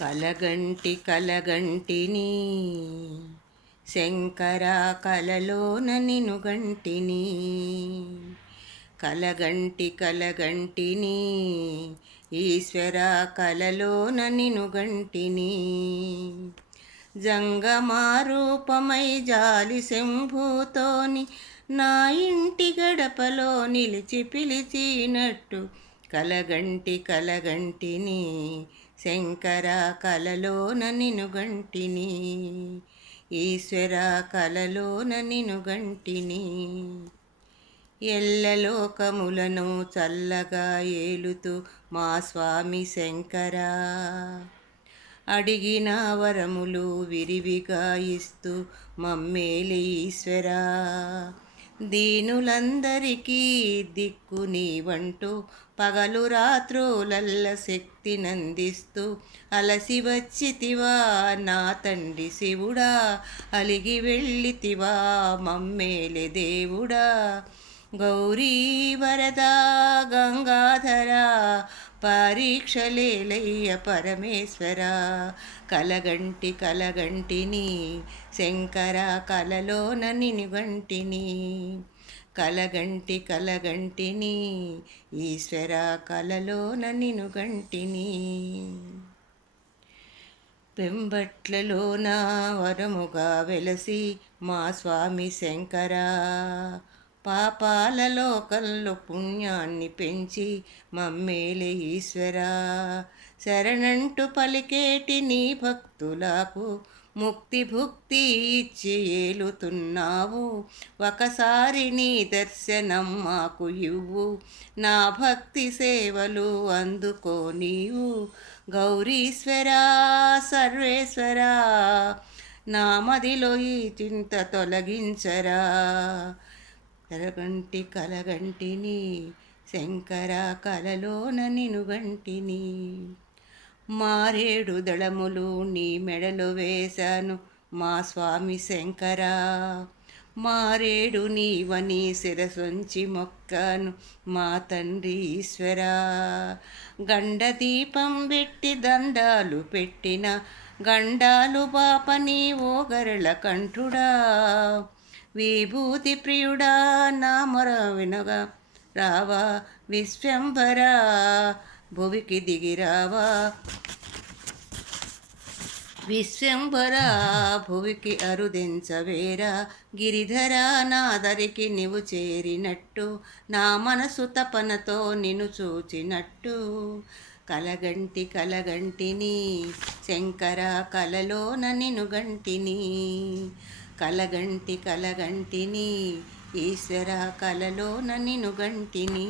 కలగంటి కలగంటిని శంకర కలలోన నిను గంటిని కలగంటి కలగంటిని ఈశ్వర కలలోన నిను గంటిని జంగమారూపమై జాలి శంభూతోని నా ఇంటి గడపలో నిలిచి పిలిచినట్టు కలగంటి కలగంటిని శంకర కలలోన నిను గంటిని ఈశ్వర కలలోన నిను గంటిని ఎల్లలోకములను చల్లగా ఏలుతూ మా స్వామి శంకర అడిగిన వరములు విరివిగా ఇస్తూ మమ్మేలి ఈశ్వర దీనులందరికీ దిక్కు నీవంటూ పగలు రాత్రులల్ల శక్తి నందిస్తూ అలసి వచ్చితివా నా తండ్రి శివుడా అలిగి వెళ్ళితివా మమ్మేలే దేవుడా గౌరీ వరదా గంగాధర పరీక్షలేలయ్య పరమేశ్వర కలగంటి కలగంటిని శంకర కలలోన నిను గంటిని కలగంటి కలగంటిని ఈశ్వర కలలోన నిను గంటిని పెంబట్లలోన వరముగా వెలసి మా స్వామి శంకర పాపాల లోకంలో పుణ్యాన్ని పెంచి మమ్మేలే ఈశ్వర శరణంటూ పలికేటి నీ భక్తులకు ముక్తి భుక్తి ఇచ్చి ఏలుతున్నావు ఒకసారి నీ దర్శనం మాకు ఇవ్వు నా భక్తి సేవలు అందుకో నీవు గౌరీశ్వర సర్వేశ్వర నా మదిలో ఈ చింత తొలగించరా కలగంటి కలగంటిని శంకర కలలోన నిను గంటిని మారేడు దళములు నీ మెడలో వేశాను మా స్వామి శంకర మారేడు నీవని శిరసొంచి మొక్కాను మా తండ్రి ఈశ్వర గండదీపం పెట్టి దండాలు పెట్టిన గండాలు బాపని ఓ గరళ కంఠుడా విభూతి ప్రియుడా నా మొర వినగా రావా విశ్వంభర భువికి దిగిరావా విశ్వంభర భువికి అరుదించవేరా గిరిధర నాదరికి నీవు చేరినట్టు నా మనసు తపనతో నిన్ను చూచినట్టు కలగంటి కలగంటిని శంకర కలలోన నిను గంటిని కలగంటి కలగంటిని ఈశ్వర కలలోన నిను గంటిని